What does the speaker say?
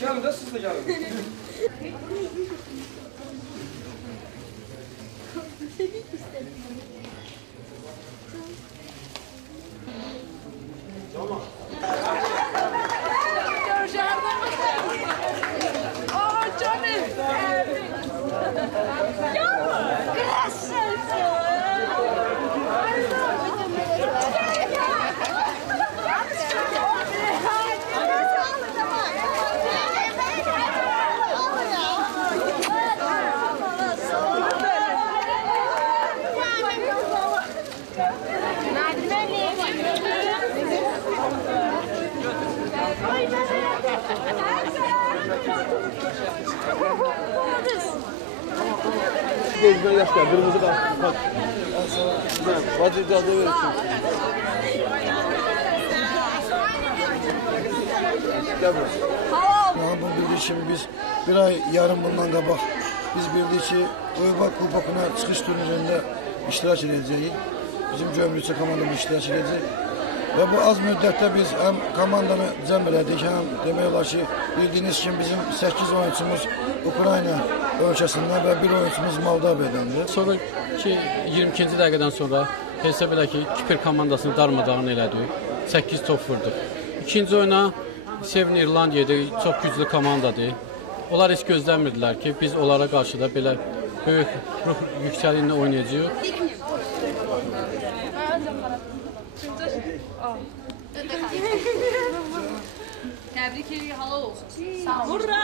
Gelin de siz de gelin. Gözüne yaş gel, kırmızı kalk. Bacı cadı verirsin. Gel buraya. Bu birleşimi biz bir ay yarım bundan qabaq biz birleşi UEFA Kupasına çıxış turnirində iştirak edəcəyik. Bizim Gömrükçü komandamız iştirak edəcək. Və bu az müddətdə biz həm komandanı cəm elədik, həm demək olar ki, bildiyiniz kimi bizim 8 oyunçumuz Ukrayna ölkəsindən və bir oyunçumuz Moldaviyadəndir. Sonraki 22-ci dəqiqədən sonra hesab elə ki, Kipr komandasını darmadağın elədik, 8 top vurduq. İkinci oyuna Sevin İrlandiyada çox güclü komandadır. Onlar heç gözləmirdilər ki, biz onlara qarşı da belə böyük ruh yüksəliyinlə oynayacağıq. Təbrik edirik, halal olsun. Sağ olun. Hurra!